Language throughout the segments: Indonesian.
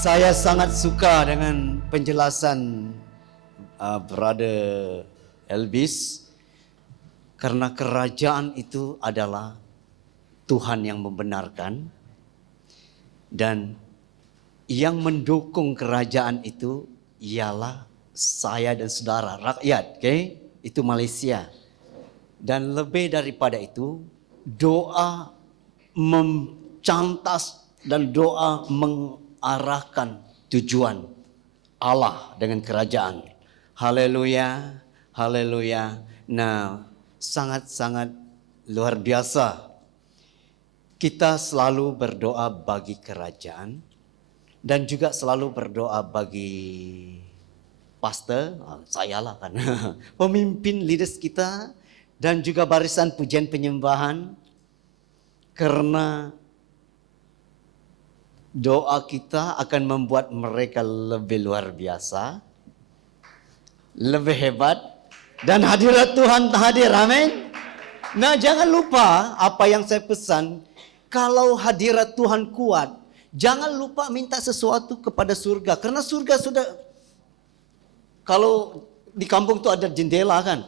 Saya sangat suka dengan penjelasan Brother Elvis, karena kerajaan itu adalah Tuhan yang membenarkan, dan yang mendukung kerajaan itu ialah saya dan saudara, rakyat, itu Malaysia. Dan lebih daripada itu, doa mencantas dan doa mengarahkan tujuan Allah dengan kerajaan. Haleluya, haleluya. Nah, sangat-sangat luar biasa. Kita selalu berdoa bagi kerajaan dan juga selalu berdoa bagi pastor, saya lah kan, pemimpin leaders kita, dan juga barisan pujian penyembahan, karena doa kita akan membuat mereka lebih luar biasa, lebih hebat, dan hadirat Tuhan hadir, amin. Nah, jangan lupa apa yang saya pesan, kalau hadirat Tuhan kuat, jangan lupa minta sesuatu kepada surga, karena surga sudah, kalau di kampung itu ada jendela kan,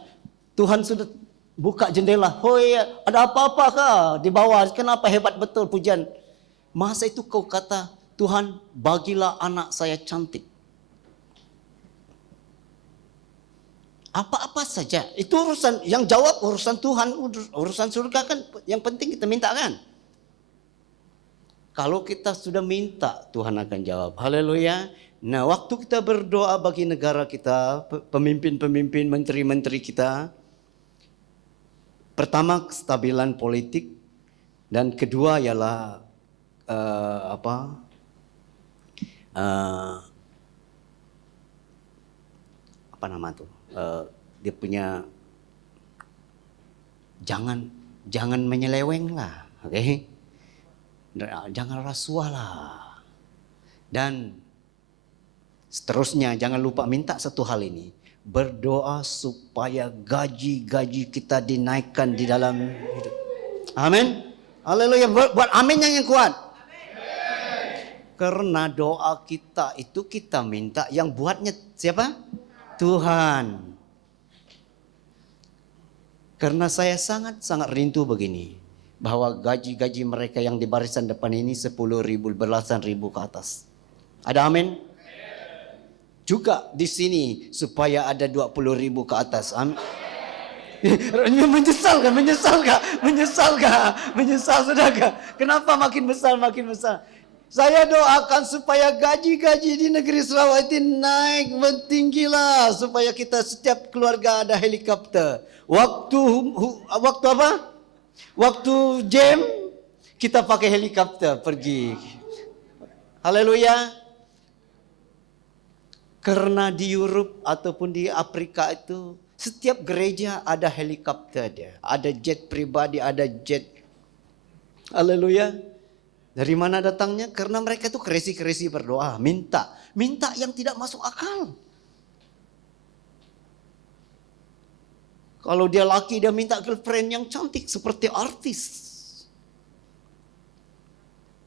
Tuhan sudah buka jendela. Oh iya, ada apa-apa kah di bawah? Kenapa hebat betul pujian? Masa itu kau kata, Tuhan bagilah anak saya cantik. Apa-apa saja, itu urusan, yang jawab urusan Tuhan, urusan surga kan yang penting kita minta kan. Kalau kita sudah minta, Tuhan akan jawab. Haleluya. Nah, waktu kita berdoa bagi negara kita, pemimpin-pemimpin, menteri-menteri kita, pertama kestabilan politik, dan kedua ialah apa nama tuh? Dia punya jangan menyeleweng lah, oke? Jangan rasuah lah. Dan seterusnya, jangan lupa minta satu hal ini. Berdoa supaya gaji-gaji kita dinaikkan di dalam hidup. Amin. Haleluya. Buat amin yang kuat. Amen. Karena doa kita itu kita minta, yang buatnya siapa? Tuhan. Karena saya sangat-sangat rindu begini, bahwa gaji-gaji mereka yang di barisan depan ini 10.000, belasan ribu ke atas. Ada amin? Juga di sini supaya ada 20.000 ke atas. Amin. Menyesal saudara? Kenapa makin besar? Saya doakan supaya gaji-gaji di negeri Sarawak ini naik tinggilah, supaya kita setiap keluarga ada helikopter. Waktu apa? Waktu jam kita pakai helikopter pergi. Haleluya. Karena di Europe ataupun di Afrika itu setiap gereja ada helikopter dia. Ada jet pribadi, ada jet. Haleluya. Dari mana datangnya? Karena mereka itu crazy berdoa. Minta yang tidak masuk akal. Kalau dia laki, dia minta girlfriend yang cantik seperti artis.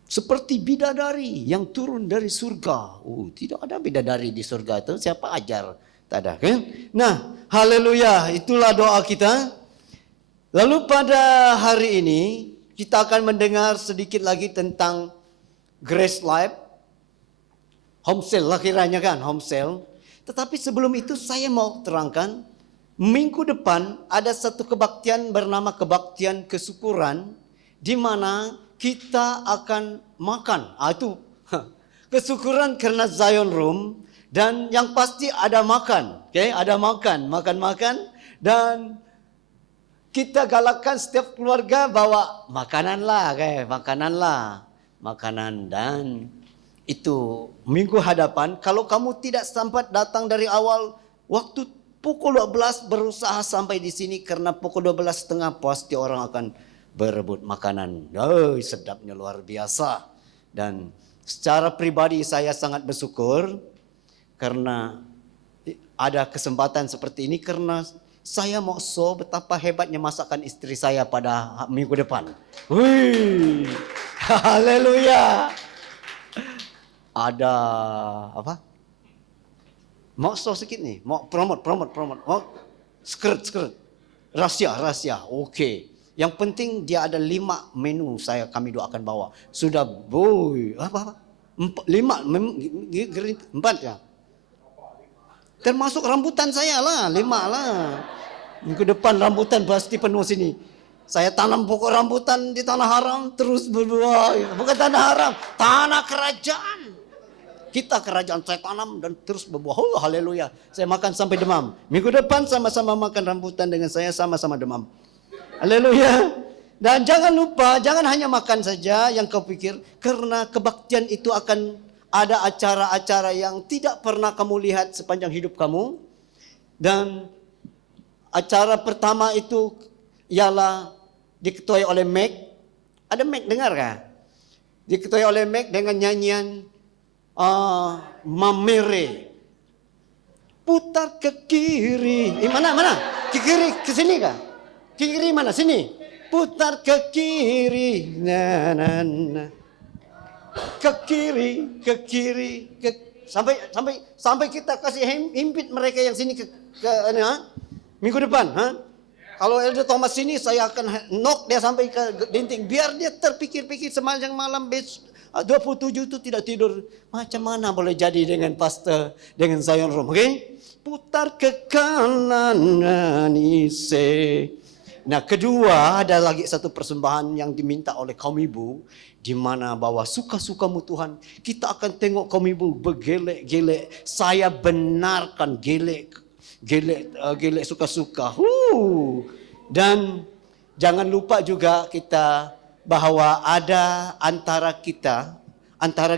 Seperti bidadari yang turun dari surga. Tidak ada bidadari di surga itu. Siapa ajar? Tak ada kan? Nah, haleluya. Itulah doa kita. Lalu pada hari ini, kita akan mendengar sedikit lagi tentang Grace Life. Home sale lah kiranya kan, home sale. Tetapi sebelum itu saya mau terangkan, minggu depan ada satu kebaktian bernama kebaktian kesyukuran, di mana kita akan makan. Itu kesyukuran karena Zion Room, dan yang pasti ada makan. Ada makan. Dan kita galakkan setiap keluarga bawa makanan lah, makanan. Dan itu minggu hadapan, kalau kamu tidak sempat datang dari awal, waktu pukul 12 berusaha sampai di sini, karena pukul 12.30 pasti orang akan berebut makanan. Sedapnya luar biasa. Dan secara pribadi saya sangat bersyukur karena ada kesempatan seperti ini, karena saya mau show betapa hebatnya masakan istri saya pada minggu depan. Haleluya. ada apa? Mau show sedikit nih, mau promote. Mau skirt. Rahasia. Oke. Yang penting dia ada 5 menu kami doakan bawa. Sudah boy, apa? 4 ya. Termasuk rambutan saya lah, 5 lah. Minggu depan rambutan pasti penuh sini. Saya tanam pokok rambutan di tanah haram terus berbuah. Bukan tanah haram, tanah kerajaan. Kita kerajaan saya tanam dan terus berbuah. Oh, haleluya. Saya makan sampai demam. Minggu depan sama-sama makan rambutan dengan saya, sama-sama demam. Haleluya. Dan jangan lupa, jangan hanya makan saja yang kau pikir. Karena kebaktian itu akan ada acara-acara yang tidak pernah kamu lihat sepanjang hidup kamu. Dan acara pertama itu ialah diketuai oleh Meg. Ada Meg, dengar kah? Diketuai oleh Meg dengan nyanyian Mamere. Putar ke kiri. Mana? Ke kiri, ke sini kah? Ke kiri mana? Sini. Putar ke kiri. Nah. Ke kiri. Sampai kita kasih himpit mereka yang sini ke minggu depan, Kalau Elder Thomas sini, saya akan knock dia sampai ke dinding. Biar dia terpikir-pikir sepanjang malam 27 itu tidak tidur. Macam mana boleh jadi dengan pastor, dengan Zion Room, oke? Putar ke kanan, Nise. Nah, kedua ada lagi satu persembahan yang diminta oleh kaum ibu. Di mana bahwa suka-sukamu Tuhan. Kita akan tengok kaum ibu bergelek-gelek. Saya benarkan gelek suka-suka. Dan jangan lupa juga kita bahwa ada antara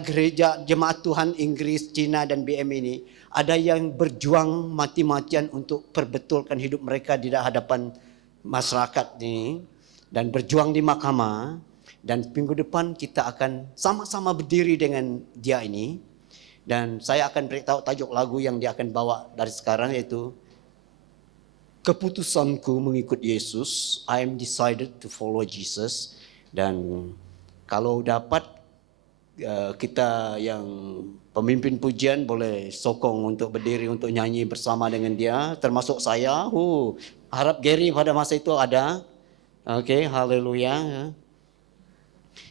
gereja jemaat Tuhan Inggris, Cina dan BM ini, ada yang berjuang mati-matian untuk perbetulkan hidup mereka di hadapan masyarakat ini dan berjuang di mahkamah. Dan minggu depan kita akan sama-sama berdiri dengan dia ini. Dan saya akan beritahu tajuk lagu yang dia akan bawa dari sekarang, yaitu Keputusanku Mengikut Yesus. I am decided to follow Jesus. Dan kalau dapat kita yang pemimpin pujian boleh sokong untuk berdiri untuk nyanyi bersama dengan dia, termasuk saya. Harap Gary pada masa itu ada. Oke, haleluya.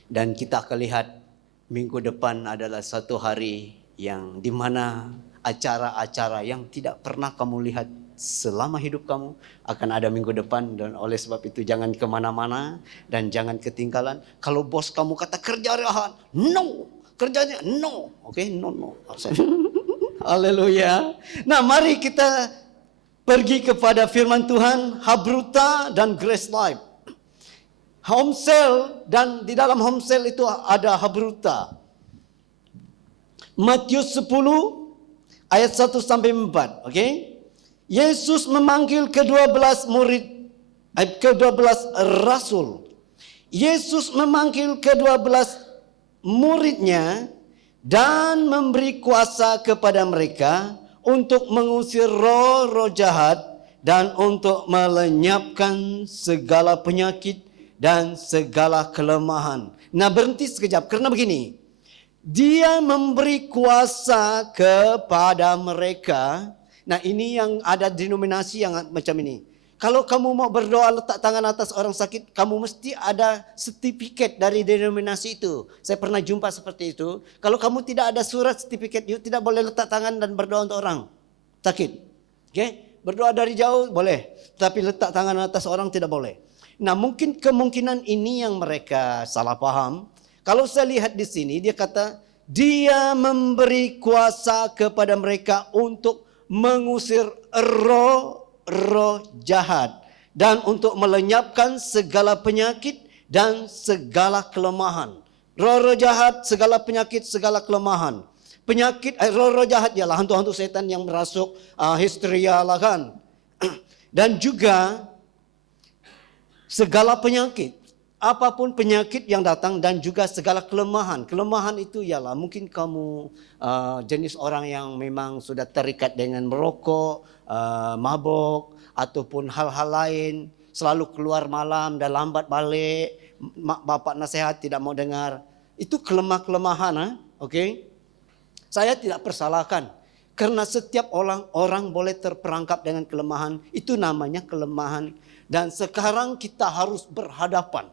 Dan kita akan lihat minggu depan adalah satu hari yang dimana acara-acara yang tidak pernah kamu lihat selama hidup kamu akan ada minggu depan. Dan oleh sebab itu jangan kemana-mana dan jangan ketinggalan. Kalau bos kamu kata kerja rehat, no, kerjanya no, oke, no. Haleluya. Nah, mari kita pergi kepada firman Tuhan, Habruta dan Grace Life. Home cell, dan di dalam home cell itu ada Habruta. Matius 10 ayat 1 sampai 4, oke? Yesus memanggil ke-12 murid, ke-12 rasul. Yesus memanggil ke-12 muridnya dan memberi kuasa kepada mereka untuk mengusir roh-roh jahat dan untuk melenyapkan segala penyakit dan segala kelemahan. Nah, berhenti sekejap karena begini. Dia memberi kuasa kepada mereka. Nah, ini yang ada denominasi yang macam ini. Kalau kamu mau berdoa letak tangan atas orang sakit, kamu mesti ada sertifikat dari denominasi itu. Saya pernah jumpa seperti itu. Kalau kamu tidak ada surat sertifikat, you tidak boleh letak tangan dan berdoa untuk orang sakit. Oke? Berdoa dari jauh boleh, tapi letak tangan atas orang tidak boleh. Nah, mungkin kemungkinan ini yang mereka salah paham. Kalau saya lihat di sini, dia kata, dia memberi kuasa kepada mereka untuk mengusir roh jahat dan untuk melenyapkan segala penyakit dan segala kelemahan. Roh jahat, segala penyakit, segala kelemahan. Penyakit, roh jahat ialah hantu-hantu setan yang merasuk, histeria lah kan. Dan juga segala penyakit, apapun penyakit yang datang dan juga segala kelemahan. Kelemahan itu ialah mungkin kamu jenis orang yang memang sudah terikat dengan merokok, mabuk, ataupun hal-hal lain. Selalu keluar malam dan lambat balik. Mak bapak nasihat tidak mau dengar. Itu kelemahan, oke? Saya tidak persalahkan. Karena setiap orang boleh terperangkap dengan kelemahan. Itu namanya kelemahan. Dan sekarang kita harus berhadapan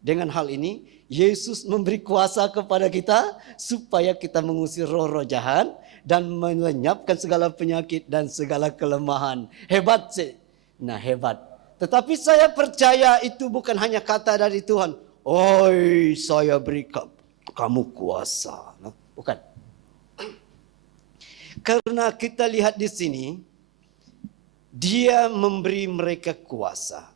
dengan hal ini. Yesus memberi kuasa kepada kita supaya kita mengusir roh-roh jahat dan melenyapkan segala penyakit dan segala kelemahan. Hebat sih. Nah, hebat. Tetapi saya percaya itu bukan hanya kata dari Tuhan. Oi, saya beri kamu kuasa. Nah, bukan. Karena kita lihat di sini, dia memberi mereka kuasa.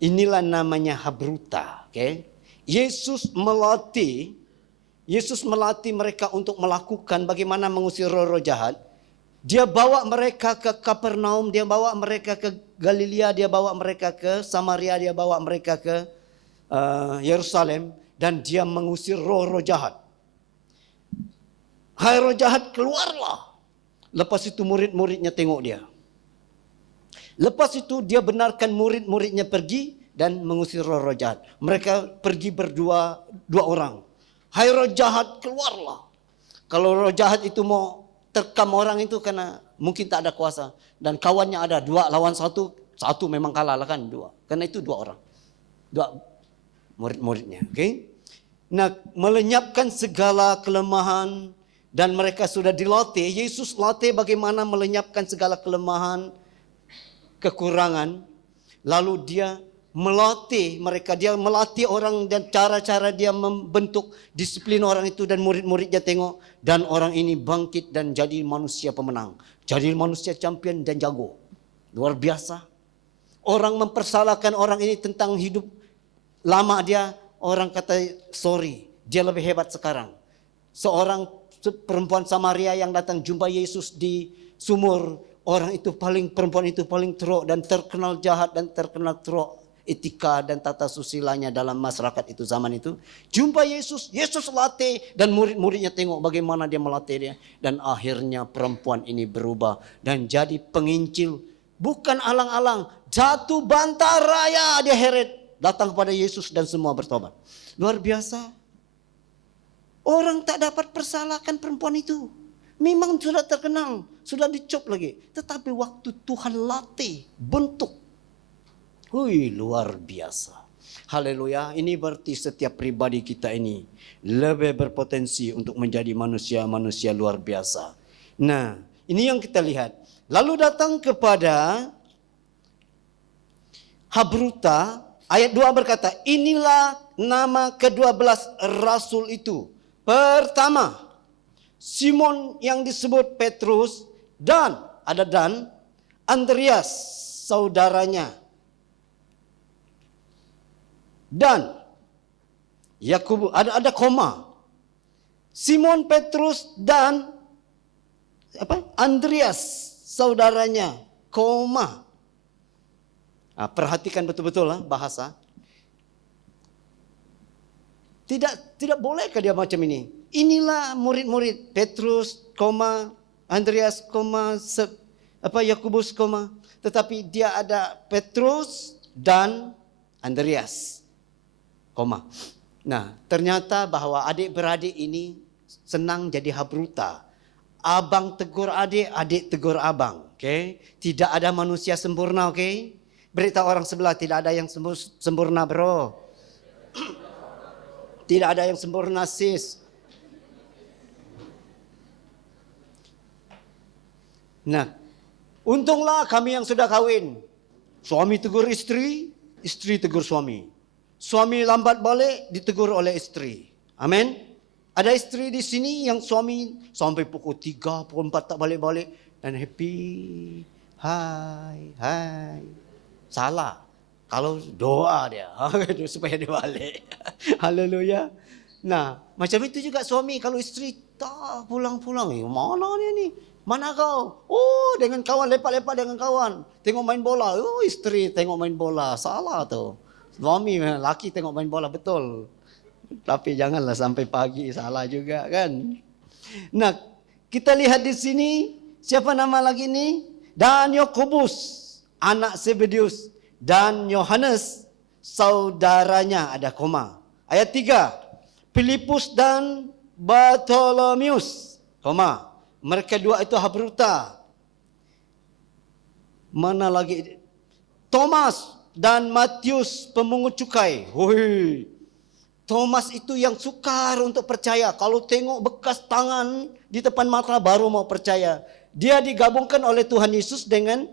Inilah namanya habruta. Okay? Yesus melatih mereka untuk melakukan bagaimana mengusir roh-roh jahat. Dia bawa mereka ke Kapernaum, dia bawa mereka ke Galilea, dia bawa mereka ke Samaria, dia bawa mereka ke Yerusalem, dan dia mengusir roh-roh jahat. Hai roh jahat, keluarlah. Lepas itu murid-muridnya tengok dia. Lepas itu dia benarkan murid-muridnya pergi dan mengusir roh-roh jahat. Mereka pergi dua orang. Hai roh jahat, keluarlah. Kalau roh jahat itu mau terkam orang itu karena mungkin tak ada kuasa. Dan kawannya ada 2 lawan 1. 1 memang kalah lah kan 2. Karena itu 2 orang. 2 murid-muridnya. Okay? Nah, melenyapkan segala kelemahan. Dan mereka sudah dilatih. Yesus latih bagaimana melenyapkan segala kelemahan, kekurangan. Lalu dia melatih mereka. Dia melatih orang dan cara-cara dia membentuk disiplin orang itu. Dan murid-muridnya tengok. Dan orang ini bangkit dan jadi manusia pemenang. Jadi manusia champion dan jago. Luar biasa. Orang mempersalahkan orang ini tentang hidup lama dia. Orang kata sorry. Dia lebih hebat sekarang. Seorang perempuan Samaria yang datang jumpa Yesus di sumur. Perempuan itu paling teruk dan terkenal jahat dan terkenal teruk etika dan tata susilanya dalam masyarakat itu zaman itu. Jumpa Yesus latih dan murid-muridnya tengok bagaimana dia melatih dia. Dan akhirnya perempuan ini berubah dan jadi penginjil. Bukan alang-alang, jatuh bantar raya dia heret. Datang kepada Yesus dan semua bertobat. Luar biasa. Orang tak dapat persalahkan perempuan itu. Memang sudah terkenal, sudah dicop lagi. Tetapi waktu Tuhan latih, bentuk. Luar biasa. Haleluya. Ini berarti setiap pribadi kita ini lebih berpotensi untuk menjadi manusia-manusia luar biasa. Nah, ini yang kita lihat. Lalu datang kepada habruta. Ayat 2 berkata, inilah nama ke-12 rasul itu. Pertama, Simon yang disebut Petrus dan Andreas saudaranya. Dan Yakobus, ada koma. Simon Petrus dan Andreas saudaranya, koma. Nah, perhatikan betul-betul lah bahasa. Tidak bolehkah dia macam ini? Inilah murid-murid Petrus, Andreas, Yakobus, tetapi dia ada Petrus dan Andreas, Nah, ternyata bahwa adik-beradik ini senang jadi habruta. Abang tegur adik, adik tegur abang. Okay? Tidak ada manusia sempurna, okay? Beritahu orang sebelah, tidak ada yang sempurna, bro. Tidak ada yang sempurna, sis. Nah, untunglah kami yang sudah kawin. Suami tegur istri, istri tegur suami. Suami lambat balik, ditegur oleh istri. Amin. Ada istri di sini yang suami sampai pukul 3, pukul 4 tak balik-balik. Dan happy. Hai. Salah. Kalau doa dia, supaya dia balik. Haleluya. Nah, macam itu juga suami. Kalau istri tak pulang-pulang. Mana dia ni? Mana kau? Oh, dengan kawan, lepak-lepak dengan kawan. Tengok main bola. Oh, istri tengok main bola. Salah tu. Suami, laki tengok main bola. Betul. Tapi janganlah sampai pagi. Salah juga kan. Nah, kita lihat di sini. Siapa nama lagi ni? Dan Yakobus, anak Zebedeus. Dan Yohanes, saudaranya, ada koma. Ayat 3. Filipus dan Bartolomeus. Toma. Mereka dua itu haberta. Mana lagi? Thomas dan Matius pemungut cukai. Woi. Thomas itu yang sukar untuk percaya. Kalau tengok bekas tangan di depan mata baru mau percaya. Dia digabungkan oleh Tuhan Yesus dengan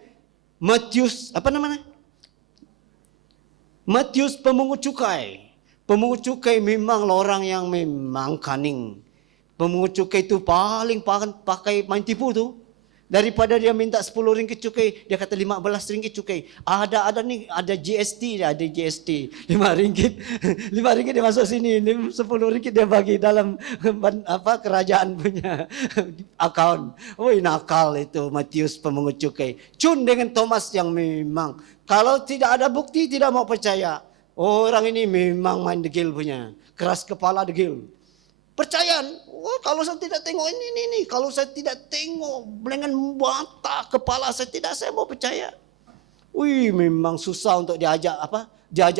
Matius, apa namanya? Matius pemungut cukai. Pemungut cukai memang orang yang memang cunning. Pemungut cukai itu paling pakai main tipu tu. Daripada dia minta 10 ringgit cukai, dia kata 15 ringgit cukai. Ada GST, ada GST. 5 ringgit. 5 ringgit dia masuk sini, 10 ringgit dia bagi dalam kerajaan punya akaun. Woi, nakal itu Matius pemungut cukai. Cun dengan Thomas yang memang kalau tidak ada bukti tidak mau percaya. Orang ini memang main degil punya. Keras kepala degil. Percaya, kalau saya tidak tengok ini, kalau saya tidak tengok dengan mata kepala saya mau percaya. Wih, memang susah untuk diajak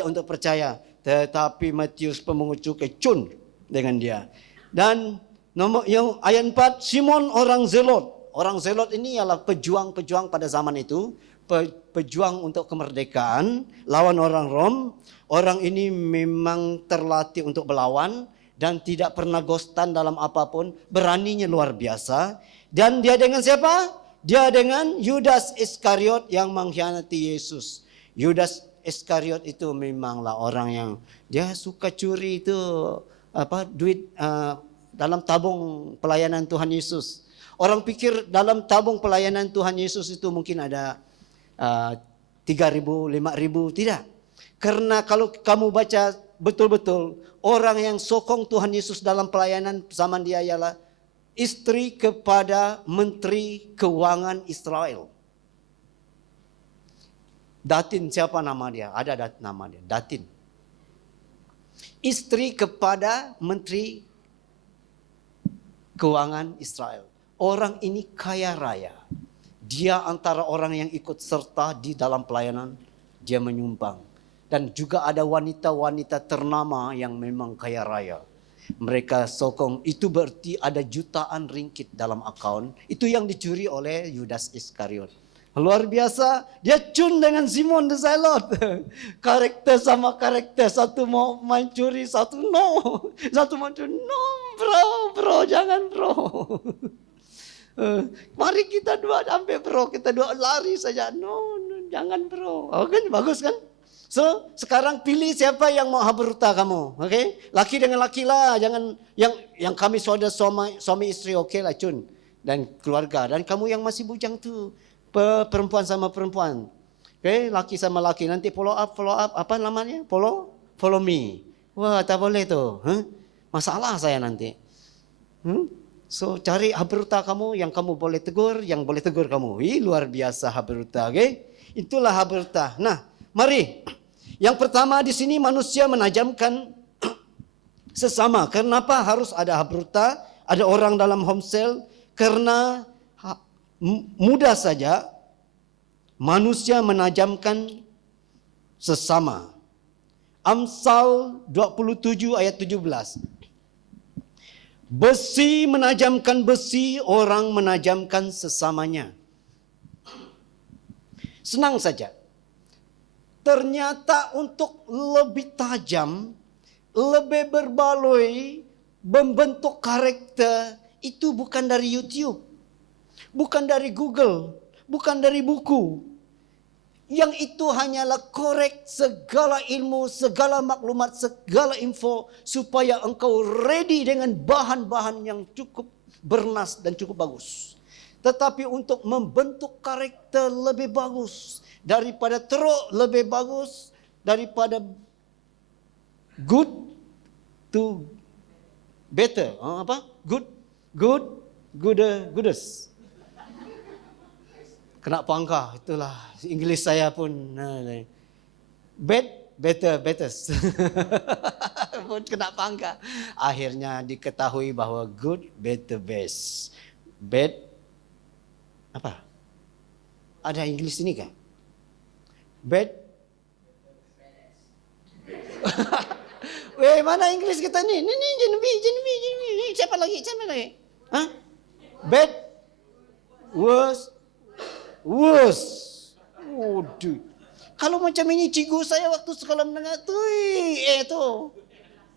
untuk percaya. Tetapi Matius pemungut cukai cun dengan dia. Dan nomor yang ayat 4, Simon orang Zelot. Orang Zelot ini ialah pejuang-pejuang pada zaman itu, pejuang untuk kemerdekaan lawan orang Rom. Orang ini memang terlatih untuk berlawan. Dan tidak pernah ghostan dalam apapun. Beraninya luar biasa. Dan dia dengan siapa? Dia dengan Yudas Iskariot yang mengkhianati Yesus. Yudas Iskariot itu memanglah orang yang dia suka curi itu duit dalam tabung pelayanan Tuhan Yesus. Orang pikir dalam tabung pelayanan Tuhan Yesus itu mungkin ada 3.000, 5.000. Tidak. Karena kalau kamu baca betul-betul, orang yang sokong Tuhan Yesus dalam pelayanan zaman dia ialah istri kepada Menteri Keuangan Israel. Datin, siapa nama dia? Ada nama dia, Datin. Istri kepada Menteri Keuangan Israel. Orang ini kaya raya. Dia antara orang yang ikut serta di dalam pelayanan, dia menyumbang. Dan juga ada wanita-wanita ternama yang memang kaya raya. Mereka sokong, itu berarti ada jutaan ringgit dalam akaun. Itu yang dicuri oleh Yudas Iskariot. Luar biasa, dia cun dengan Simon the Zealot. Karakter sama karakter, satu mau main curi, satu no. Satu mau curi, no bro, jangan bro. Mari kita dua sampai bro, kita dua lari saja. No, jangan bro. Kan bagus kan? So, sekarang pilih siapa yang mau haberta kamu, oke? Laki dengan laki lah, jangan yang kami saudara suami istri, oke lah cun, dan keluarga. Dan kamu yang masih bujang tuh, perempuan sama perempuan, oke? Laki sama laki, nanti follow up, apa namanya? Follow me. Wah, tak boleh tuh, masalah saya nanti. So, cari haberta kamu yang kamu boleh tegur, yang boleh tegur kamu. Luar biasa haberta, oke? Itulah haberta. Nah, mari. Yang pertama di sini manusia menajamkan sesama. Kenapa harus ada haberta? Ada orang dalam homesel? Karena mudah saja manusia menajamkan sesama. Amsal 27 ayat 17. Besi menajamkan besi, orang menajamkan sesamanya. Senang saja. Ternyata untuk lebih tajam, lebih berbaloi, membentuk karakter, itu bukan dari YouTube, bukan dari Google, bukan dari buku. Yang itu hanyalah korek segala ilmu, segala maklumat, segala info, supaya engkau ready dengan bahan-bahan yang cukup bernas dan cukup bagus. Tetapi untuk membentuk karakter lebih bagus, daripada teruk lebih bagus, daripada good to better. Goodest. Kena pangkah, itulah Inggeris saya pun. Betters. Pun kena pangkah. Akhirnya diketahui bahwa good, better, best. Bad, apa? Ada Inggris ini kan? Bad. Weh, mana Inggris kita ni? Ni Genevieve. Siapa lagi? Hah? Bad, worse, worse. Waduh. Kalau macam ini cikgu saya waktu sekolah menengah tuh, tuh.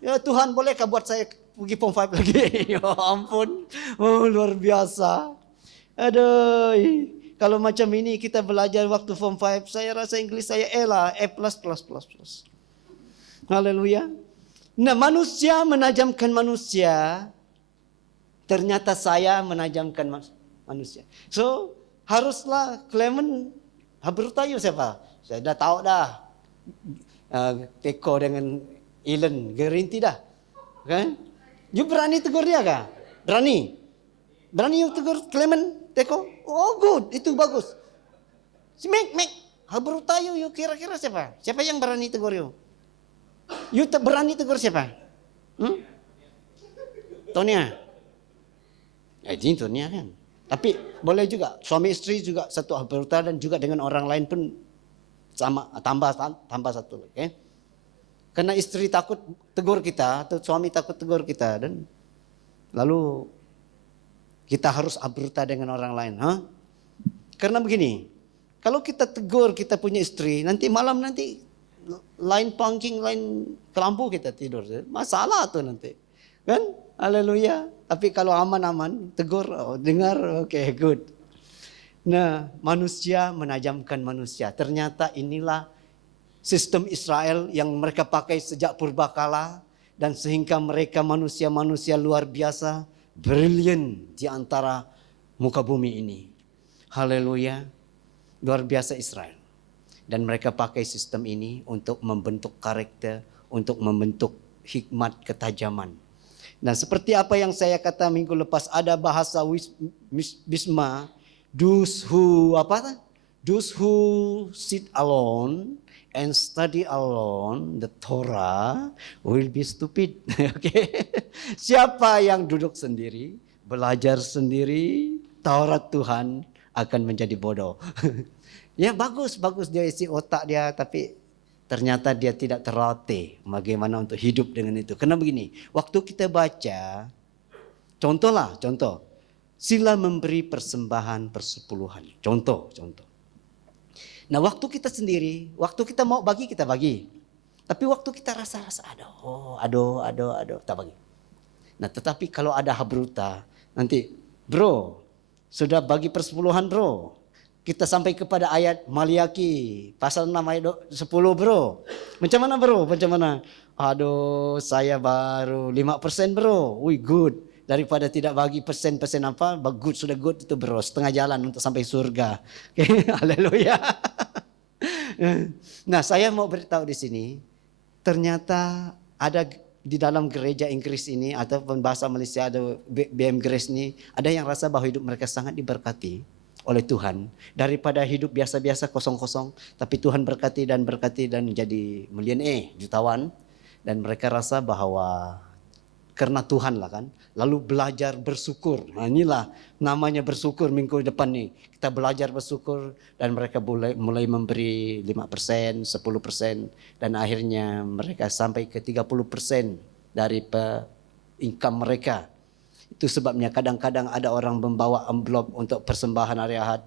Ya Tuhan, bolehkah buat saya pergi Form 5 lagi? Ya ampun. Oh, luar biasa. Aduh. Kalau macam ini kita belajar waktu Form 5, saya rasa Inggris saya E lah, E++++. Haleluya. Nah, manusia menajamkan manusia. Ternyata saya menajamkan manusia. So, haruslah Clement Habertayu siapa? Saya dah tahu dah. Teko dengan Ellen Gerinti dah. Kan? You berani tegur dia kah? Berani? Berani you tegur Clement Teko? Oh good, itu bagus. Si Mac Habertayu you kira-kira siapa? Siapa yang berani tegur you? You berani tegur siapa? Tonia. Ini Tonia kan. Tapi boleh juga suami istri juga satu Haberta dan juga dengan orang lain pun sama tambah satu, oke? Karena istri takut tegur kita atau suami takut tegur kita dan lalu kita harus Haberta dengan orang lain, Karena begini, kalau kita tegur kita punya istri, nanti malam nanti line pangking, line kelambu kita tidur, masalah tuh nanti, kan? Haleluya. Tapi kalau aman-aman, tegur, dengar, oke, good. Nah, manusia menajamkan manusia. Ternyata inilah sistem Israel yang mereka pakai sejak purbakala dan sehingga mereka manusia-manusia luar biasa, brilian di antara muka bumi ini. Haleluya. Luar biasa Israel. Dan mereka pakai sistem ini untuk membentuk karakter, untuk membentuk hikmat ketajaman. Nah, seperti apa yang saya kata minggu lepas, ada bahasa Bisma, those who sit alone and study alone the Torah will be stupid. Okay? Siapa yang duduk sendiri, belajar sendiri Taurat Tuhan akan menjadi bodoh. Ya bagus dia isi otak dia, tapi ternyata dia tidak terlatih bagaimana untuk hidup dengan itu. Karena begini, waktu kita baca, contoh, sila memberi persembahan persepuluhan. Contoh. Nah waktu kita sendiri, waktu kita mau bagi, kita bagi. Tapi waktu kita rasa-rasa, aduh, tak bagi. Nah tetapi kalau ada Habruta, nanti, bro, sudah bagi persepuluhan bro. Kita sampai kepada ayat Maliaki pasal 6 ayat 10 bro. Macam mana bro? Aduh saya baru 5% bro. Wih good. Daripada tidak bagi persen apa. Good, sudah good itu bro. Setengah jalan untuk sampai surga. Okay. Haleluya. Nah saya mau beritahu di sini. Ternyata ada di dalam gereja Inggris ini ataupun bahasa Malaysia ada BM Grace ini. Ada yang rasa bahwa hidup mereka sangat diberkati oleh Tuhan daripada hidup biasa-biasa kosong-kosong, tapi Tuhan berkati dan menjadi milioner, jutawan, dan mereka rasa bahwa karena Tuhan lah kan, lalu belajar bersyukur. Nah inilah namanya bersyukur minggu depan nih. Kita belajar bersyukur dan mereka mulai memberi 5%, 10% dan akhirnya mereka sampai ke 30% dari income mereka. Itu sebabnya kadang-kadang ada orang membawa envelope untuk persembahan hari Ahad.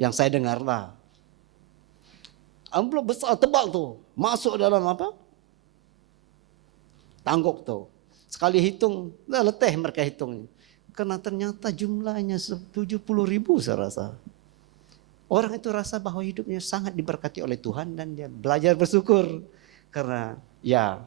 Yang saya dengar lah. Envelope besar tebal tuh. Masuk dalam apa? Tangguk tuh. Sekali hitung, letih mereka hitung. Karena ternyata jumlahnya 70.000 saya rasa. Orang itu rasa bahwa hidupnya sangat diberkati oleh Tuhan dan dia belajar bersyukur. Karena ya,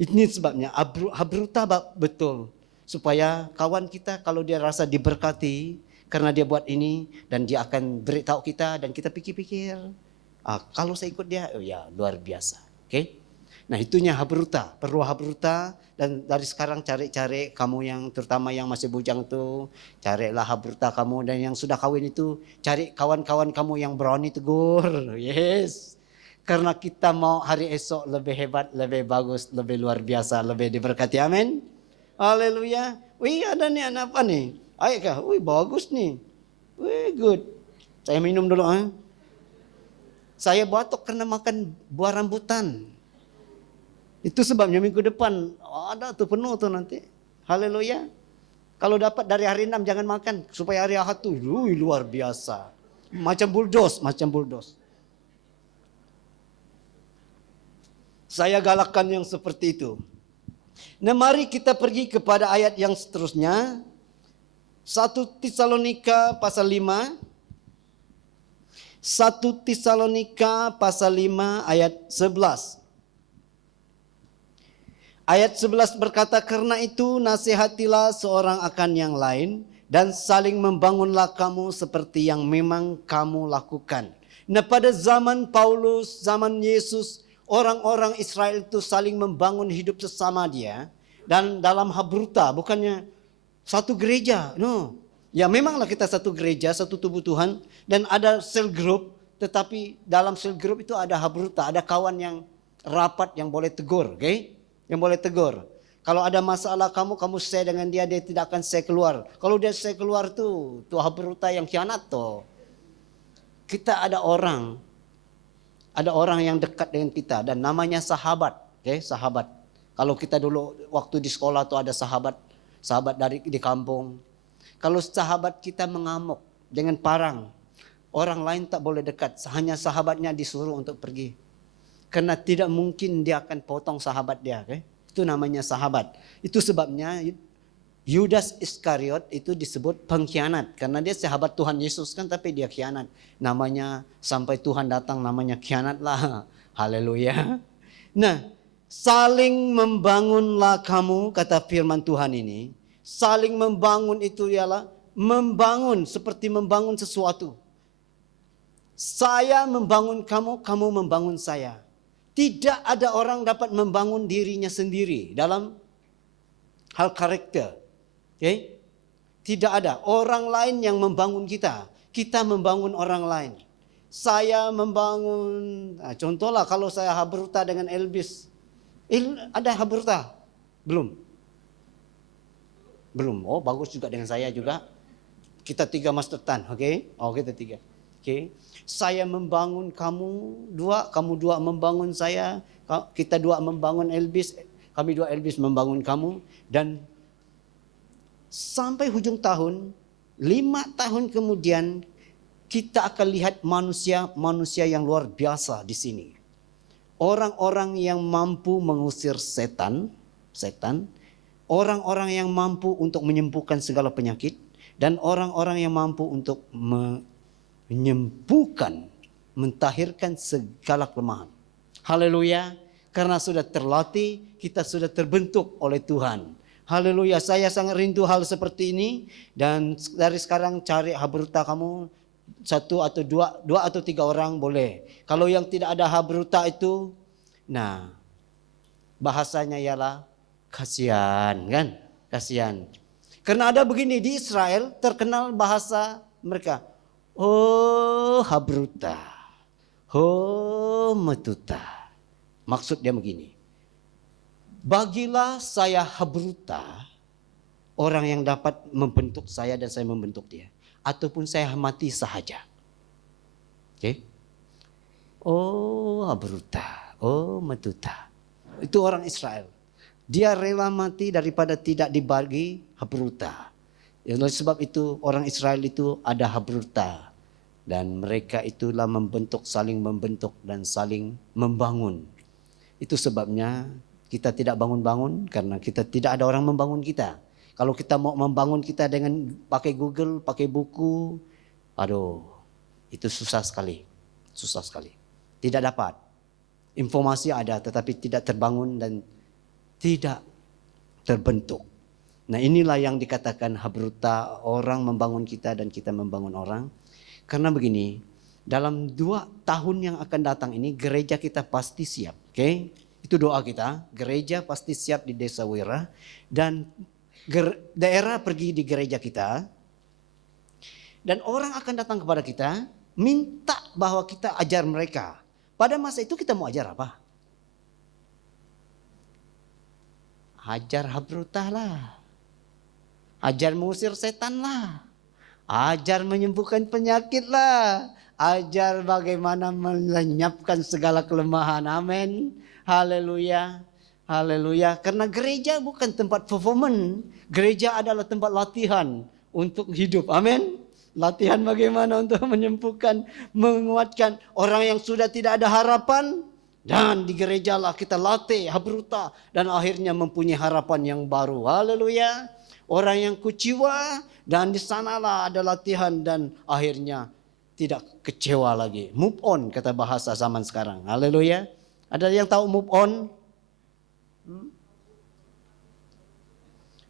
ini sebabnya Habruta betul. Supaya kawan kita kalau dia rasa diberkati karena dia buat ini dan dia akan beritahu kita dan kita pikir-pikir, kalau saya ikut dia, ya luar biasa. Okay? Nah itunya Habruta, perlu Habruta dan dari sekarang cari-cari kamu yang terutama yang masih bujang tuh, carilah Habruta kamu dan yang sudah kawin itu cari kawan-kawan kamu yang berani tegur. Yes. Karena kita mau hari esok lebih hebat, lebih bagus, lebih luar biasa, lebih diberkati. Amin. Haleluya. Wih ada nih anak apa nih? Ayo kah? Wih bagus nih. Wih good. Saya minum dulu. Saya batuk karena makan buah rambutan. Itu sebabnya minggu depan ada tuh penuh tuh nanti. Haleluya. Kalau dapat dari hari 6 jangan makan. Supaya hari Ahad tuh luar biasa. Macam buldos, macam buldos. Saya galakkan yang seperti itu. Nah, mari kita pergi kepada ayat yang seterusnya. 1 Tesalonika pasal 5. 1 Tesalonika pasal 5 ayat 11. Ayat 11 berkata, karena itu nasihatilah seorang akan yang lain dan saling membangunlah kamu seperti yang memang kamu lakukan. Nah, pada zaman Paulus, zaman Yesus, orang-orang Israel itu saling membangun hidup sesama dia. Dan dalam habruta, bukannya satu gereja. No. Ya memanglah kita satu gereja, satu tubuh Tuhan. Dan ada cell group, tetapi dalam cell group itu ada habruta, ada kawan yang rapat yang boleh tegur. Okay? Yang boleh tegur. Kalau ada masalah kamu share dengan dia tidak akan share keluar. Kalau dia share keluar tuh habruta yang khianat tuh. Kita ada orang yang dekat dengan kita dan namanya sahabat. Okay? Sahabat. Kalau kita dulu waktu di sekolah tuh ada sahabat dari di kampung. Kalau sahabat kita mengamuk dengan parang, orang lain tak boleh dekat. Hanya sahabatnya disuruh untuk pergi. Karena tidak mungkin dia akan potong sahabat dia. Okay? Itu namanya sahabat. Itu sebabnya Yudas Iskariot itu disebut pengkhianat. Karena dia sahabat Tuhan Yesus kan tapi dia khianat. Namanya sampai Tuhan datang namanya khianat lah. Haleluya. Nah, saling membangunlah kamu, kata firman Tuhan ini. Saling membangun itu ialah membangun seperti membangun sesuatu. Saya membangun kamu, kamu membangun saya. Tidak ada orang dapat membangun dirinya sendiri dalam hal karakter. Okay? Tidak ada orang lain yang membangun kita. Kita membangun orang lain. Saya membangun, contohlah kalau saya habruta dengan Elvis. Ada habruta? Belum. Oh bagus juga dengan saya juga. Kita 3 master tan, oke? Okay? Oh kita 3. Okay. Saya membangun kamu 2, kamu 2 membangun saya, kita 2 membangun Elvis, kami 2 Elvis membangun kamu, dan sampai hujung tahun, 5 tahun kemudian kita akan lihat manusia yang luar biasa di sini. Orang-orang yang mampu mengusir setan, orang-orang yang mampu untuk menyembuhkan segala penyakit, dan orang-orang yang mampu untuk menyembuhkan, mentahirkan segala kelemahan. Haleluya. Karena sudah terlatih, kita sudah terbentuk oleh Tuhan. Haleluya. Saya sangat rindu hal seperti ini. Dan dari sekarang cari habruta kamu 1 atau 2 atau 3 orang boleh. Kalau yang tidak ada habruta itu, nah bahasanya ialah kasihan kan? Kasihan. Karena ada begini di Israel terkenal bahasa mereka. Oh habruta, oh metuta. Maksud dia begini. Bagilah saya habruta, orang yang dapat membentuk saya dan saya membentuk dia. Ataupun saya mati sahaja. Oke? Okay? Oh habruta, oh metuta. Itu orang Israel. Dia rela mati daripada tidak dibagi habruta. Oleh sebab itu orang Israel itu ada habruta. Dan mereka itulah saling membentuk dan saling membangun. Itu sebabnya kita tidak bangun-bangun karena kita tidak ada orang membangun kita. Kalau kita mau membangun kita dengan pakai Google, pakai buku, aduh itu susah sekali. Susah sekali. Tidak dapat. Informasi ada tetapi tidak terbangun dan tidak terbentuk. Nah inilah yang dikatakan habruta, orang membangun kita dan kita membangun orang. Karena begini, dalam 2 tahun yang akan datang ini gereja kita pasti siap. Okay? Itu doa kita, gereja pasti siap di Desa Wira. Dan daerah pergi di gereja kita. Dan orang akan datang kepada kita, minta bahwa kita ajar mereka. Pada masa itu kita mau ajar apa? Ajar habruta lah. Ajar mengusir setan lah. Ajar menyembuhkan penyakit lah. Ajar bagaimana melenyapkan segala kelemahan. Amin. Haleluya. Haleluya. Karena gereja bukan tempat performance. Gereja adalah tempat latihan untuk hidup. Amin. Latihan bagaimana untuk menyembuhkan, menguatkan orang yang sudah tidak ada harapan. Dan di gereja lah kita latih, habruta. Dan akhirnya mempunyai harapan yang baru. Haleluya. Orang yang kecewa dan di sanalah ada latihan dan akhirnya tidak kecewa lagi. Move on kata bahasa zaman sekarang. Haleluya. Ada yang tahu move on?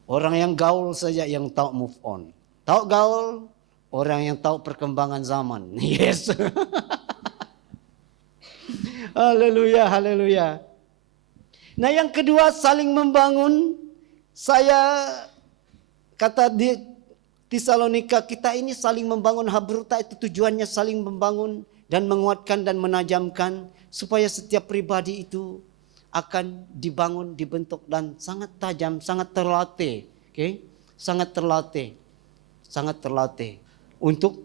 Orang yang gaul saja yang tahu move on. Tahu gaul? Orang yang tahu perkembangan zaman. Yes. Haleluya, haleluya. Nah yang kedua saling membangun. Saya kata di Tesalonika kita ini saling membangun. Habruta itu tujuannya saling membangun dan menguatkan dan menajamkan. Supaya setiap pribadi itu akan dibangun, dibentuk dan sangat tajam, sangat terlatih. Okay? Sangat terlatih untuk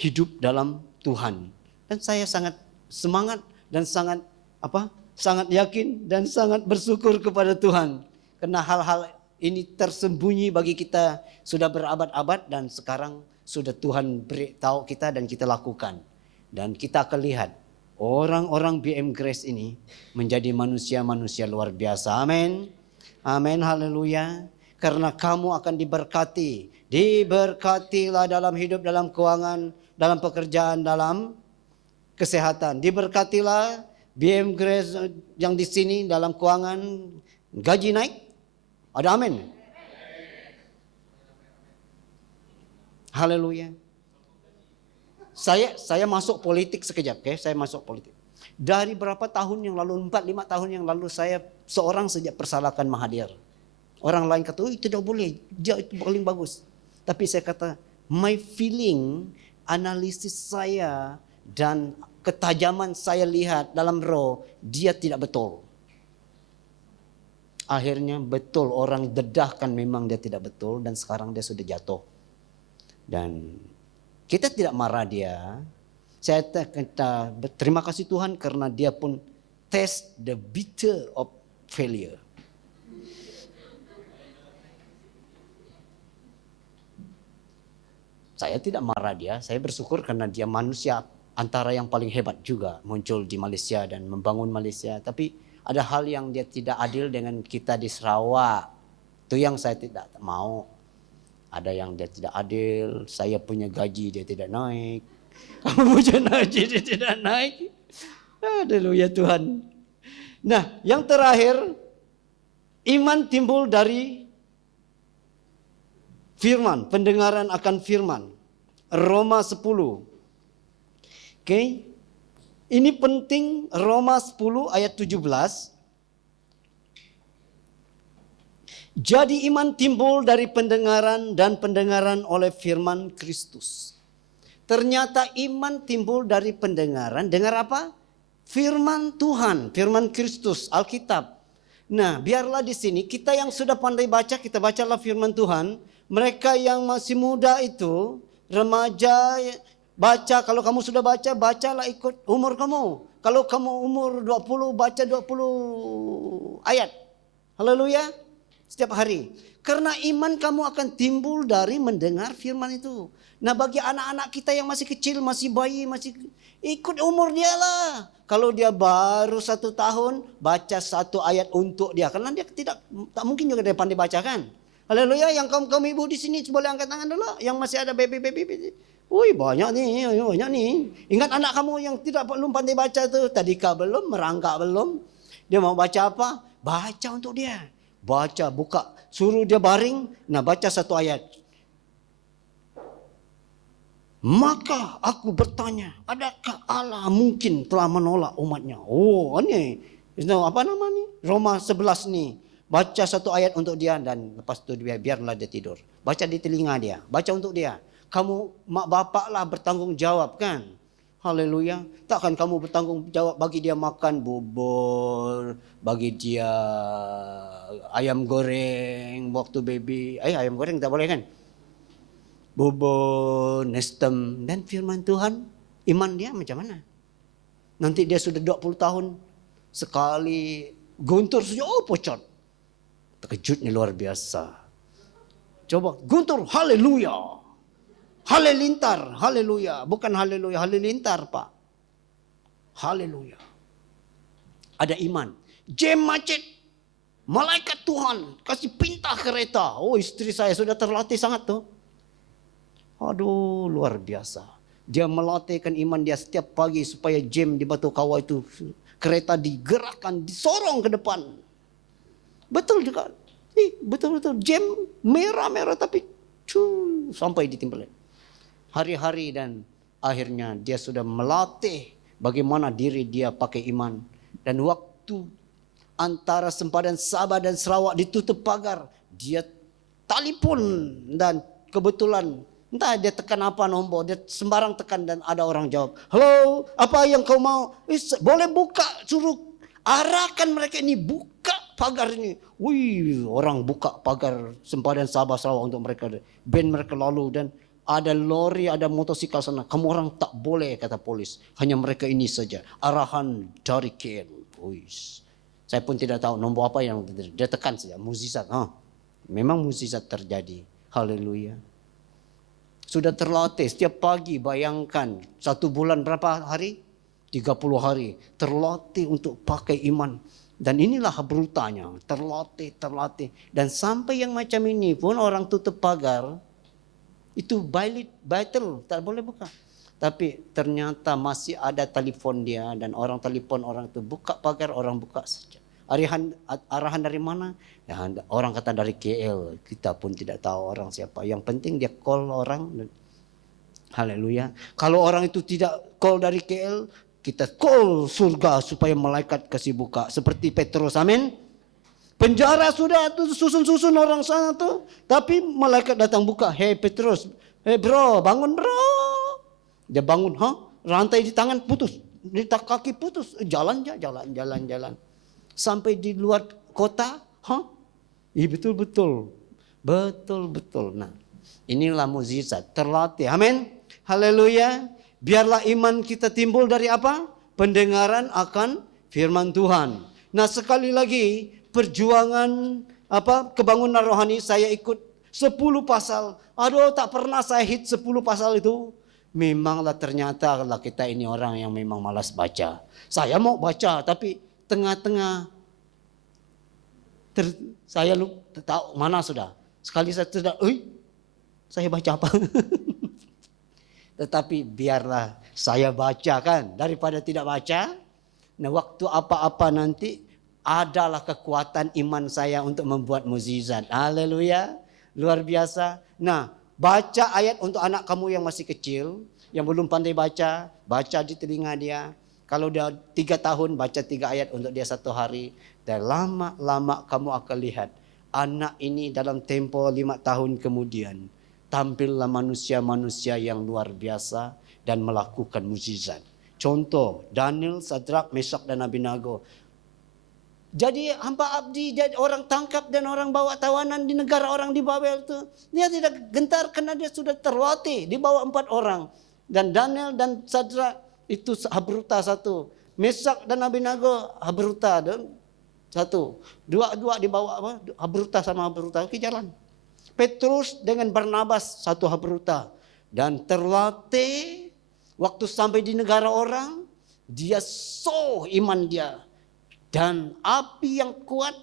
hidup dalam Tuhan. Dan saya sangat semangat dan sangat sangat yakin dan sangat bersyukur kepada Tuhan. Karena hal-hal ini tersembunyi bagi kita sudah berabad-abad dan sekarang sudah Tuhan beritahu kita dan kita lakukan. Dan kita akan lihat orang-orang BM Grace ini menjadi manusia-manusia luar biasa. Amin. Amin. Haleluya. Karena kamu akan diberkati. Diberkatilah dalam hidup, dalam keuangan, dalam pekerjaan, dalam kesehatan. Diberkatilah BM Grace yang di sini dalam keuangan, gaji naik. Ada amin. Haleluya. Saya masuk politik sekejap, okay? Saya masuk politik. Dari berapa tahun yang lalu, 4-5 tahun yang lalu saya seorang saja persalahkan Mahathir. Orang lain kata, itu tidak boleh, dia itu paling bagus. Tapi saya kata, my feeling, analisis saya dan ketajaman saya lihat dalam roh, dia tidak betul. Akhirnya betul, orang dedahkan memang dia tidak betul dan sekarang dia sudah jatuh. Dan kita tidak marah dia. Saya kata terima kasih Tuhan karena dia pun taste the bitter of failure. Saya tidak marah dia, saya bersyukur karena dia manusia antara yang paling hebat juga muncul di Malaysia dan membangun Malaysia. Tapi ada hal yang dia tidak adil dengan kita di Sarawak. Itu yang saya tidak mau. Ada yang dia tidak adil, saya punya gaji dia tidak naik. Kamu punya gaji dia tidak naik. Haleluya Tuhan. Nah yang terakhir, iman timbul dari firman, pendengaran akan firman. Roma 10. Oke. Ini penting, Roma 10 ayat 17. Jadi iman timbul dari pendengaran dan pendengaran oleh firman Kristus. Ternyata iman timbul dari pendengaran. Dengar apa? Firman Tuhan, firman Kristus, Alkitab. Nah, biarlah di sini kita yang sudah pandai baca, kita bacalah firman Tuhan. Mereka yang masih muda itu, remaja, baca. Kalau kamu sudah baca, bacalah ikut umur kamu. Kalau kamu umur 20, baca 20 ayat. Haleluya. Setiap hari. Karena iman kamu akan timbul dari mendengar firman itu. Nah bagi anak-anak kita yang masih kecil, masih bayi, masih ikut umur dia lah. Kalau dia baru 1 tahun, baca 1 ayat untuk dia. Karena dia tak mungkin juga dia pandai baca kan. Haleluya, yang kaum ibu di sini boleh angkat tangan dulu. Yang masih ada baby. Wih banyak nih. Ingat anak kamu yang belum pandai baca tuh. Tadika belum, merangkak belum. Dia mau baca apa? Baca untuk dia. Baca, buka. Suruh dia baring. Nah baca 1 ayat. Maka aku bertanya, adakah Allah mungkin telah menolak umatnya? Oh ini. Apa namanya? Roma 11 nih. Baca 1 ayat untuk dia dan lepas itu biarlah dia tidur. Baca di telinga dia, baca untuk dia. Kamu mak bapak lah bertanggung jawab kan. Haleluya. Takkan kamu bertanggung jawab bagi dia makan bubur, bagi dia ayam goreng waktu baby. Ayam goreng tak boleh kan? Bubur, nestem dan firman Tuhan. Iman dia macam mana? Nanti dia sudah 20 tahun sekali Guntur saja, pocot. Terkejutnya luar biasa. Coba Guntur, haleluya. Halilintar, haleluya. Bukan haleluya, halilintar Pak. Haleluya. Ada iman. Jam macet. Malaikat Tuhan kasih pinta kereta. Oh, istri saya sudah terlatih sangat tuh. Aduh, luar biasa. Dia melatihkan iman dia setiap pagi supaya jam di Batu Kawah itu kereta digerakkan, disorong ke depan. Betul juga. Betul-betul jam merah-merah tapi sampai di timbalan. Hari-hari dan akhirnya dia sudah melatih bagaimana diri dia pakai iman. Dan waktu antara sempadan Sabah dan Sarawak ditutup pagar, dia telepon dan kebetulan entah dia tekan apa nombor, dia sembarang tekan dan ada orang jawab, halo, apa yang kau mau? Boleh buka, suruh arahkan mereka ini, buka pagar ini. Wih, orang buka pagar sempadan Sabah Sarawak untuk mereka, band mereka lalu dan ada lori, ada motosikal sana. Kamu orang tak boleh, kata polis, hanya mereka ini saja. Arahan dari KL. Wih, saya pun tidak tahu nombor apa yang dia tekan saja, mukjizat. Memang mukjizat terjadi. Haleluya. Sudah terlatih setiap pagi, bayangkan 1 bulan berapa hari? 30 hari. Terlatih untuk pakai iman. Dan inilah habrutanya, terlatih. Dan sampai yang macam ini pun orang tutup pagar, itu vital, tak boleh buka. Tapi ternyata masih ada telepon dia dan orang telepon orang itu buka pagar, orang buka saja. Arahan dari mana? Ya, orang kata dari KL, kita pun tidak tahu orang siapa. Yang penting dia call orang. Haleluya. Kalau orang itu tidak call dari KL, kita call surga supaya malaikat kasih buka. Seperti Petrus, amin. Penjara sudah tuh susun-susun orang sana tuh. Tapi malaikat datang buka. Hei Petrus, hei bro, bangun bro. Dia bangun, rantai di tangan putus, di kaki putus, jalan. Sampai di luar kota, betul. Nah, inilah mukjizat, terlatih, amin. Haleluya. Biarlah iman kita timbul dari apa? Pendengaran akan firman Tuhan. Nah, sekali lagi perjuangan kebangunan rohani, saya ikut 10 pasal. Aduh, tak pernah saya hit 10 pasal itu. Memanglah ternyata lah kita ini orang yang memang malas baca. Saya mau baca tapi tengah-tengah saya lupa tahu mana sudah. Sekali saya sudah, saya baca apa? Tetapi biarlah saya baca kan daripada tidak baca. Nah, waktu apa-apa nanti adalah kekuatan iman saya untuk membuat mukjizat. Haleluya. Luar biasa. Nah, baca ayat untuk anak kamu yang masih kecil, yang belum pandai baca, baca di telinga dia. Kalau dia 3 tahun, baca 3 ayat untuk dia 1 hari. Dan lama-lama kamu akan lihat, anak ini dalam tempo 5 tahun kemudian, tampillah manusia-manusia yang luar biasa dan melakukan mukjizat. Contoh, Daniel, Sadrak, Mesyak dan Abednego. Jadi hamba abdi, jadi orang tangkap dan orang bawa tawanan di negara orang di Babel itu. Dia tidak gentar karena dia sudah terlatih. Dibawa 4 orang. Dan Daniel dan Sadrak itu habruta 1. Mesyak dan Abednego habruta 1. Dua dibawa habruta sama habruta. Oke, jalan. Petrus dengan Barnabas 1 habruta. Dan terlatih waktu sampai di negara orang, dia iman dia. Dan api yang kuat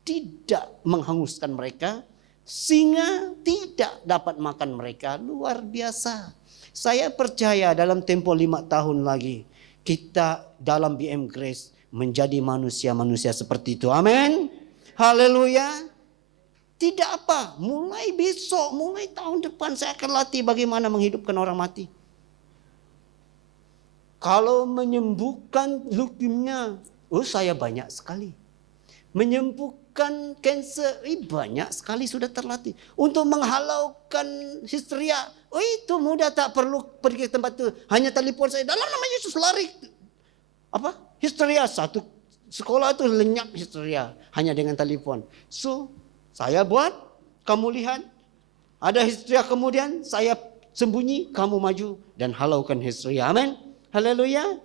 tidak menghanguskan mereka, singa tidak dapat makan mereka. Luar biasa. Saya percaya dalam tempo 5 tahun lagi, kita dalam BM Grace menjadi manusia-manusia seperti itu. Amin. Haleluya. Tidak apa, mulai besok, mulai tahun depan saya akan latih bagaimana menghidupkan orang mati. Kalau menyembuhkan leukemia, saya banyak sekali. Menyembuhkan kanser, banyak sekali sudah terlatih. Untuk menghalaukan histeria, itu mudah, tak perlu pergi ke tempat itu. Hanya telepon saya, dalam nama Yesus lari. Histeria, satu sekolah itu lenyap histeria. Hanya dengan telepon. So, saya buat, kamu lihat. Ada histeria kemudian, saya sembunyi, kamu maju. Dan halaukan histeria, amin. Haleluya.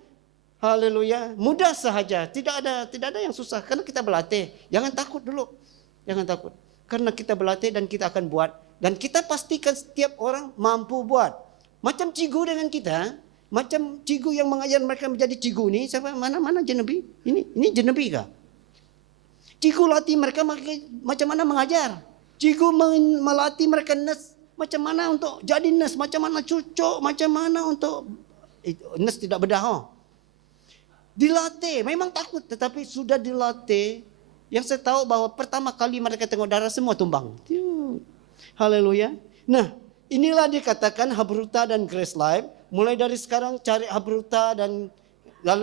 Haleluya. Mudah sahaja. Tidak ada yang susah. Karena kita berlatih. Jangan takut dulu. Jangan takut. Karena kita berlatih dan kita akan buat. Dan kita pastikan setiap orang mampu buat. Macam cigu dengan kita. Macam cigu yang mengajar mereka menjadi cigu ni. Siapa? Mana jenebi? Ini jenebi kah? Cigu latih mereka macam mana mengajar. Cigu melatih mereka nurse. Macam mana untuk jadi nurse. Macam mana cucuk. Macam mana untuk nurse tidak bedah. Dilatih, memang takut tetapi sudah dilatih. Yang saya tahu bahwa pertama kali mereka tengok darah semua tumbang. Haleluya. Nah, inilah dikatakan Habruta dan Grace Life. Mulai dari sekarang cari Habruta dan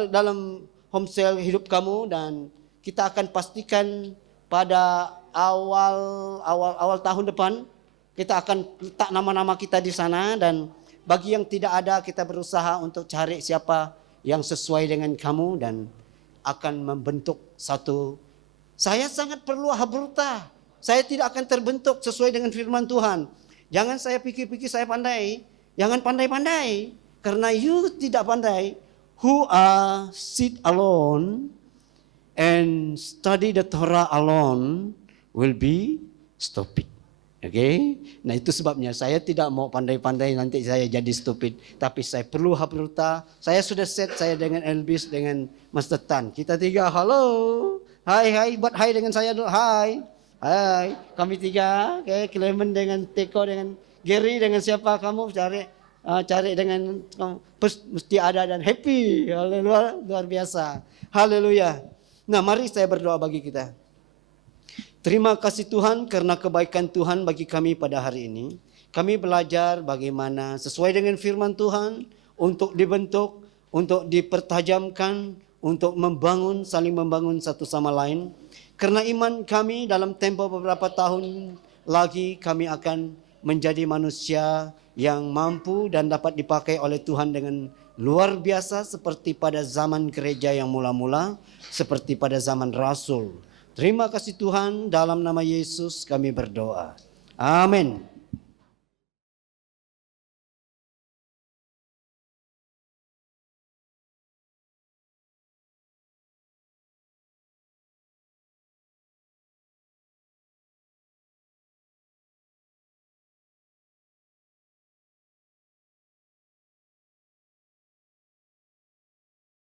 dalam homesale hidup kamu, dan kita akan pastikan pada awal tahun depan kita akan letak nama-nama kita di sana, dan bagi yang tidak ada kita berusaha untuk cari siapa yang sesuai dengan kamu dan akan membentuk satu. Saya sangat perlu Habruta. Saya tidak akan terbentuk sesuai dengan firman Tuhan. Jangan saya pikir-pikir saya pandai. Jangan pandai-pandai. Karena you tidak pandai. Who sit alone and study the Torah alone will be stupid. Okay? Nah itu sebabnya saya tidak mau pandai-pandai nanti saya jadi stupid. Tapi saya perlu Habruta. Saya sudah set saya dengan Elvis, dengan Master Tan. Kita tiga, halo. Hai, buat hai dengan saya dulu. Hai. Kami tiga. Okay. Clement dengan Teko, dengan Gary, dengan siapa kamu cari dengan mesti ada dan happy. Haleluya, luar biasa. Haleluya. Nah mari saya berdoa bagi kita. Terima kasih Tuhan karena kebaikan Tuhan bagi kami pada hari ini. Kami belajar bagaimana sesuai dengan firman Tuhan untuk dibentuk, untuk dipertajamkan, untuk membangun, saling membangun satu sama lain. Karena iman kami dalam tempo beberapa tahun lagi kami akan menjadi manusia yang mampu dan dapat dipakai oleh Tuhan dengan luar biasa seperti pada zaman gereja yang mula-mula, seperti pada zaman Rasul. Terima kasih Tuhan, dalam nama Yesus kami berdoa. Amin.